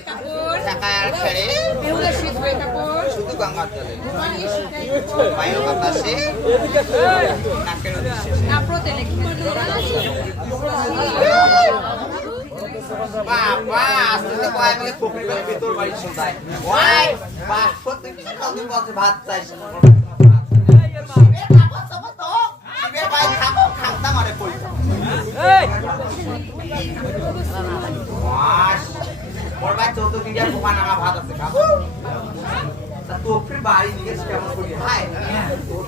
পানিয়ে ধোয় কাপড় টাকা আর ছেড়ে বেহুলা শীত ধোয় কাপড় শুধু গঙ্গা চলে পানিয়ে শুকাই কাপড় বাইরে বাতাসে নাকের বাবা আসলে কয় বলে পুকুরি বেলা ভিতর বাড়ি শোনায় ওই বাহ কত কিছু কদিন বলছে ভাত চাইছ ভাই, চোদ্দ দিনের দোকান আমার ভাত আছে, খাব। তা তো বাড়ি এসে কেমন করি? হাই তোর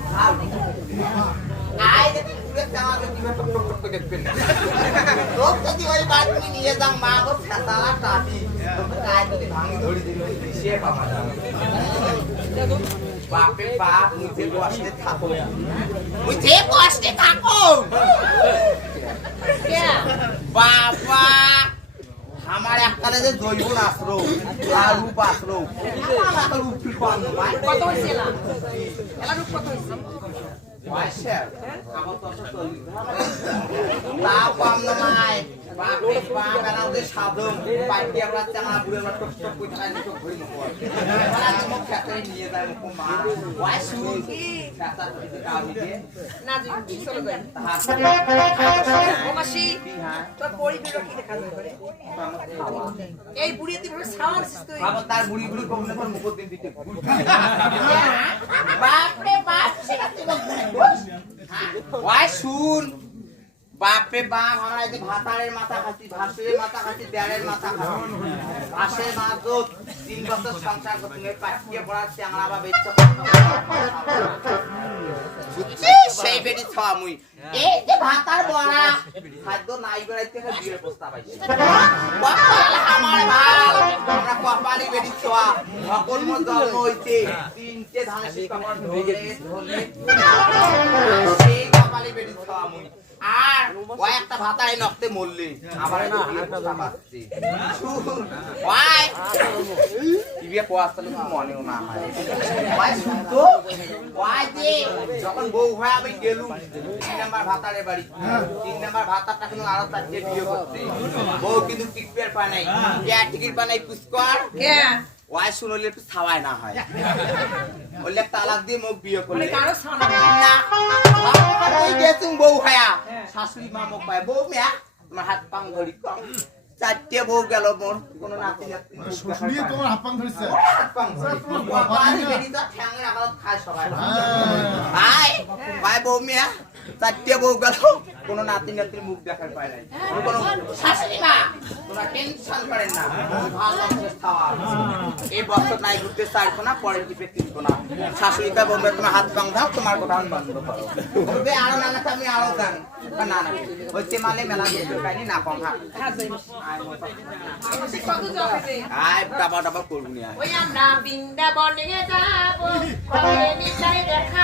আয় যদি বাড়ি নিয়ে যাও, মা গো সে বাপে বাপ মুঝে বসতে থাকো মুঝে বসতে থাকো বাবা! আমার এককালে যে জৈব আসলো আর রূপ ভাই কত হয়েছে এলা রূপ কত হয়েছে আমার তো অত তৈরি তা কম নয় বাপরে বাপ এরা ওদের সাধন পাইটি আমরা চাঙা বুড়ে আমরা টক টক করে খাই টক ভরি মুখ ওরা তো মুখ খেতে নিয়ে যায় মুখ মা ওয়াই শুন খেতা দিতে কাউ দিতে না জি তোর এই বুড়ি তুই সাওয়ার তুই আবার তার বুড়ি বুড়ি কমলে পর মুখ দিন দিতে বাপরে বাপ সেটা তুই বলছিস ওয়াই শুন। বাপরে বাপ, আমরা এই ভাতারের মাথা খাচ্ছি, ভাসুরের মাথা খাচ্ছি দেয়ারের মাথা খাচ্ছি। ভাসের মাছ তিন বছর সংসার গিয়ে পাঠিয়ে পড়াচ্ছি, আমরা আবার বেচ্চা সেই বেটি ছ মুই। এই যে ভাতার বড়া খাদ্য নাই বেড়াইতে বিয়ের প্রস্তাব আইছে। আমার ভালো আমরা কপালি বেটি ছোয়া। সকল মোর জন্ম তিনটে ধান শিকামর ধরে ধরে সেই কপালি বেটি ছোয়া মুই। আর ওই একটা ভাতায় নকতে মরলি। আবার এই যে বিয়ের ওই কি বিয়ে পোয়াস্তলে মনেও না হয়। ওই শুনতো? ওই যে যখন বউ হয়ে আমি গেলুম তিন নাম্বার ভাতারে বাড়ি। তিন নাম্বার ভাতারটা কিন্তু আরও চারটে বিয়ে করছে বউ কিন্তু টিকিট পায় নাই। টিকিট পায় নাই পুষ্কর কে? ওয়াই শুনলে একটু ছাওয়াই না হয়। বললে তালাক দিয়ে মুখ বিয়ে মানে করলে কারও সামনে না। ওই গেছুম বউ হায়া। শাশুড়ি মা মুখ পায়। বউ মেয়া তোমার হাত পাং ধরি কম। চারটে বউ গেল মোর কোনো নাতি নাতি মুখ দেখার শ্বশুরিয়ে পায় না। তোমার হাত পাং ধরেছে। হাত পাং ধরি। আঘাত খায় সবাই। ভাই ভাই বউ মিয়া চারটে বউ গেল কোনো নাতি নাতির মুখ দেখার পায় নাই। কোনো শাশুড়ি মা। তোমরা টেনশন করেন না ভালো খাওয়া এই বছর নাই ঘুরতে চাইছো না পরের টিপে কিনবো না। শাশুড়িটা বলবে তোমার হাত পাং দাও তোমার কথা আমি বন্ধ করো বলবে আরও আমি না না হচ্ছে মেলা ঘুরতে পাইনি না? কম হাত। আয় ডাবা ডাবা করবি ওই আমরা বৃন্দাবনে যাব দেখা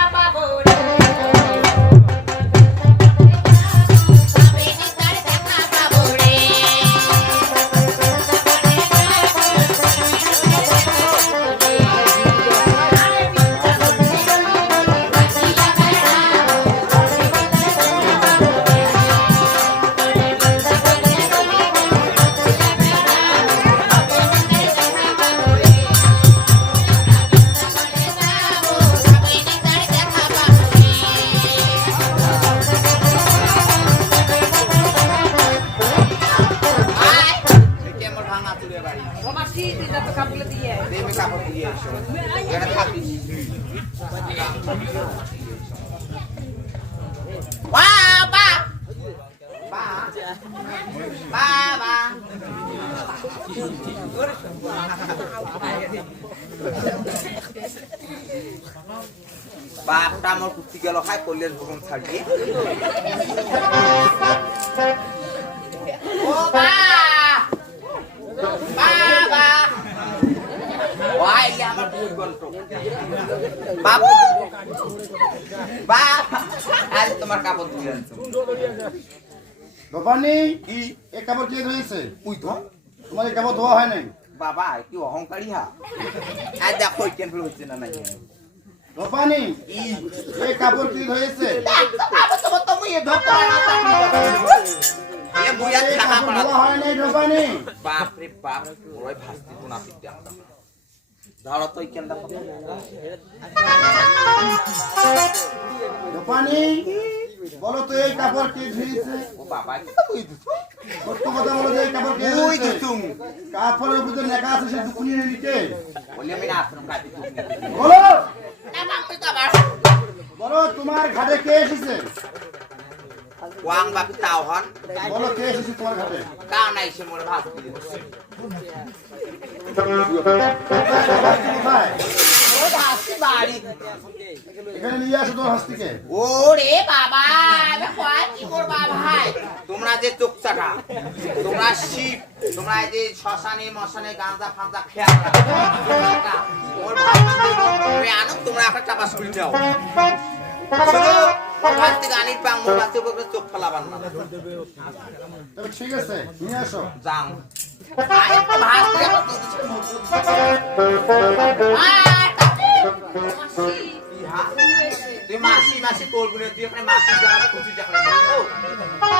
বাপটা আমার কুর্তি গেল খায় কল্যাণ ভবন ছাড়িয়ে তোমার কাপড় আনছো। দোকানি কি? এ কাপড় কে ধুয়েছে তুই তো। তোমার এই কাপড় ধোয়া হয় নাই? বাবা কি অহংকারী হা। আর দেখো কেন হচ্ছে না নাকি কি এই কাপড় কে ধুয়েছে বাবা তো তো না তো বলো তো এই কাপড় কে ধুয়েছে? ও বাবা কি তো বুই দিছো। সত্য কথা বলো যে এই কাপড় কে বুই দিছো। কাপড়ের উপরে লেখা আছে সে দুকুনি নিতে। বলি আমি না আসলাম কাটি তো বলো। না বাপ তো আবার। বলো তোমার ঘাটে কে এসেছে? ওয়াং বাপ তাও হন। বলো কে এসেছে তোমার ঘাটে? কা নাই সে মোর ভাস্তি কোথায়? ও ভাস্তি বাড়ি এখানে নিয়ে আসো তোমার হস্তিকে ওরে বাবা আমি কয় কি করবা ভাই তোমরা যে চোখচাটা তোমরা শিব তোমরা এই যে শ্মশানে মশানে গাঁজা ফাঁজা ওর ভাই আনো তোমরা একটা যাও শুনো থেকে আনির পাং মোর চোখ ফেলাবার না ঠিক আছে নিয়ে আসো যাও আয়, তুই মাসি মাসি করবি না তুই এখানে মাসি জায়গা খুশি চাকরি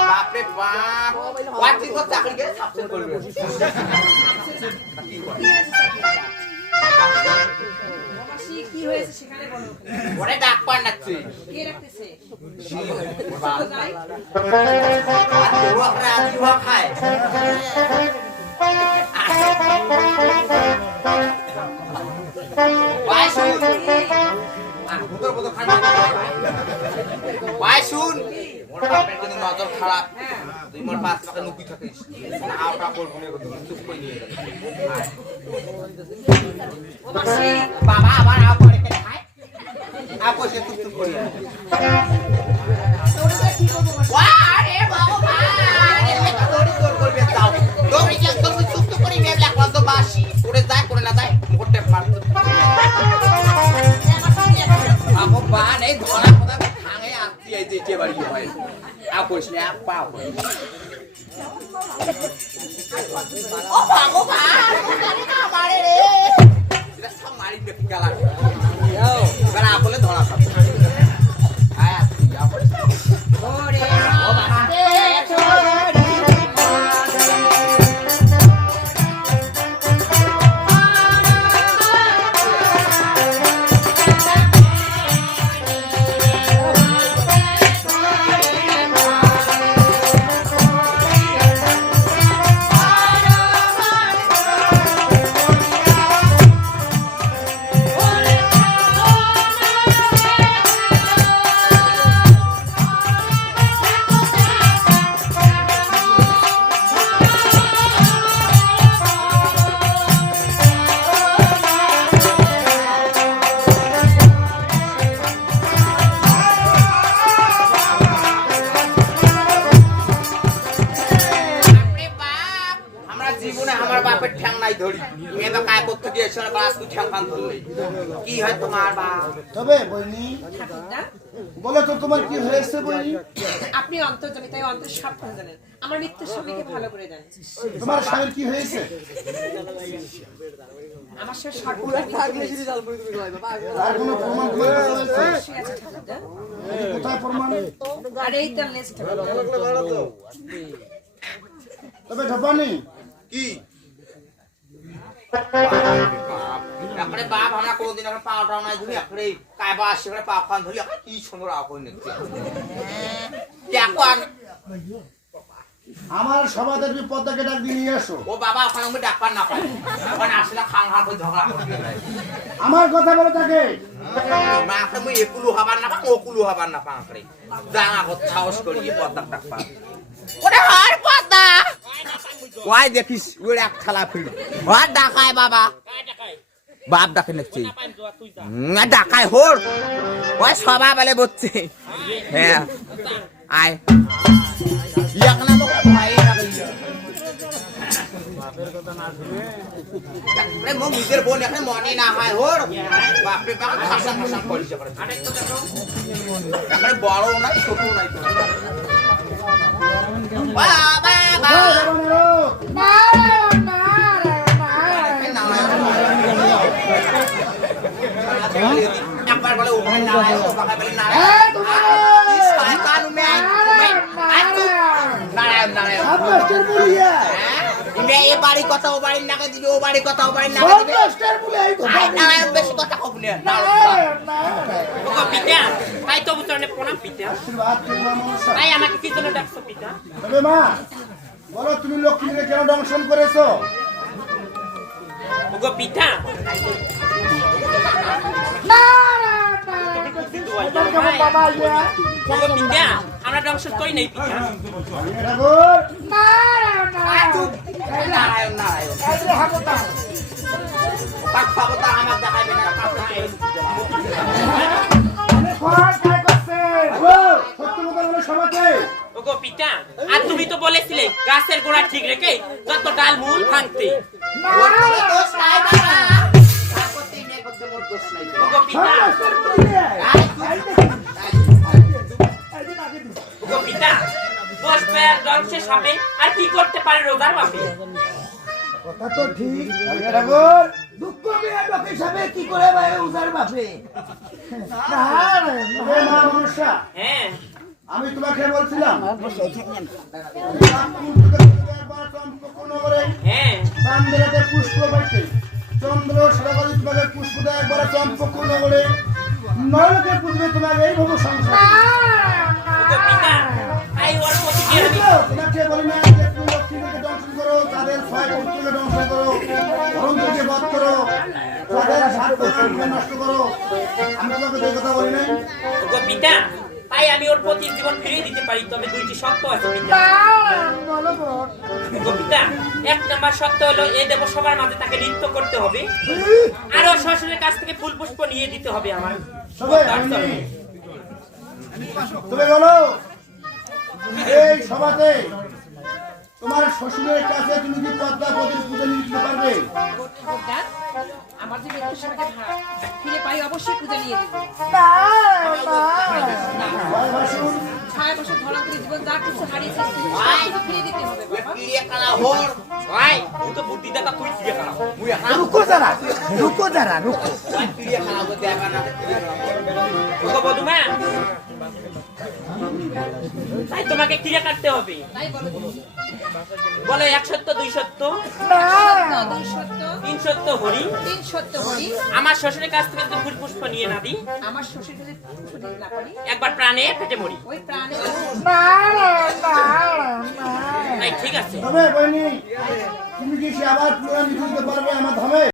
বাপরে বাপ ওয়ার তুই চাকরি গেলে সাবসেন করবি কি করে? হয়েছে সেখানে বলো ওরে ডাক পান ডাকছি কে রাখতেছে খায় ভাই শুন ভাই শুন। নজর খারাপ তুই মোর পাঁচ টাকা নুকি থাকিস না আওটা করব চুপ করে নিয়ে যাবি ও মাসি বাবা আবার আসছি এই যে কে বাড়ি হয় আও কইছ না পাও ও বাবু বা জানি না মারে রে এটা কি হয় তোমার বাপ তবে বইনি। ঠাকুরদা তো তোমার কি হয়েছে বইনি? আপনি অন্তর্জামী তাই অন্তর সব কথা জানেন। আমার মৃত্যুর স্বামীকে ভালো করে জানেন। তোমার স্বামীর কি হয়েছে? আমার সাথে সর্বদা আছে কোথায় প্রমাণ? আর এই তার লেজ তবে ঢপানি কি? একবারে বাপ আমরা কোনদিন এখন পাওয়াটাও নাই ধরি একবারে কায়বা আসে একবারে পা ফান ধরি একবারে কি সুন্দর আও করে নিচ্ছে। এখন আমার সমাজের বিপদটাকে ডাক দিয়ে নিয়ে আসো। ও বাবা ওখানে আমি ডাক্তার না পাই ওখানে আসলে খাং খাং করে ঝগড়া করতে আমার কথা বলো তাকে। মুই একুলু হবার না পাং ওকুলু হবার না পাং করে সাহস করি পদ্মা ওরে হার পদ্মা! ওয়াই দেখিস ওরে এক থালা ফিল ওয়ার ডাকায় বাবা বাপ ডাকে নাকি ডাকায় হোর ওই সবা বলে বলছে হ্যাঁ আয় ইয়াক না আরে নিজের বোন মনে না হয় হোর বাপরে বড় নাই ছোট নাই তো বাবা বাবা ইমে এ বাড়ি কথা ও বাড়ির নাকে দিবে ও বাড়ি কথা ও বাড়ির নাকে দিবে আই নারায়ণ বেশি কথা কব না। ওগো পিতা তাই তো উত্তরণে প্রণাম পিতা। আমাকে কি জন্য ডাকছো পিতা? তবে মা বলো তুমি লক্ষ্মীকে কেন দংশন করেছ? ওগো পিতা করি নাই আমার দেখাবে না ও, সত্য কথা বলে সবাইকে ওগো পিতা আর তুমি তো বলেছিলে গাছের গোড়া ঠিক রেখে যত ডাল মূল ভাঙতে। ধ্বংসের সাপে আর কি করতে পারে রোজার বাপে কথা তো ঠিক। ঠাকুর দুঃখ বিয়ে লোক হিসাবে কি করে ভাই উজার বাপে হ্যাঁ। আমি তোমাকে বলছিলাম চন্দ্র হ্যাঁ পুষ্প পাইতে চন্দ্র তোমাকে পুষ্প দেয় একবারে চম্পক নগরে। নরকে পুজবে তোমাকে এই ভব সংসার ওগো পিতা তাই ওর প্রতি কি আমি তোমাকে বলি না যে তুমি লক্ষ্মীকে দংশন করো তাদের ছয় পুত্রকে দংশন করো ধরমকে বধ করো তাদের সাত নষ্ট করো। আমি তোমাকে যে কথা বলি নাই। পিতা তাই আমি ওর প্রতি জীবন ফিরিয়ে দিতে পারি তবে দুইটি শর্ত আছে পিতা। এক নাম্বার শর্ত হলো এ দেব সবার মাঝে তাকে নৃত্য করতে হবে আর শ্বশুরের কাছ থেকে ফুল পুষ্প নিয়ে দিতে হবে আমার। তবে বলো। এই সভাতে তোমার শ্বশুরের কাছে তুমি কি পদ্মাবতীর পুজো নিতে পারবে আমার যে মৃত্যুর সময়টা ফিরে পাই অবশ্যই পূজা নিয়ে দেবো ছয় বছর ধরা করে জীবন যা কিছু হারিয়েছে ফিরে দিতে হবে বাবা। পিড়িয়ে কালা হোর। ভাই তুই তো বুদ্ধি দেখা তুই ফিরে খারাপ মুই হাত রুকো যারা রুকো যারা রুকো। তাই তোমাকে ক্রিয়া কাটতে হবে। বলো এক সত্য, দুই সত্য? তিন সত্য হরি। তিন সত্য হরি আমার শ্বশুরের কাছ থেকে ফুল পুষ্প নিয়ে না দিই আমার শ্বশুর একবার প্রাণে ফেটে মরি। ওই প্রাণে ঠিক আছে। তুমি কি আবার পুনরায় নিতে পারবে আমার ধামে?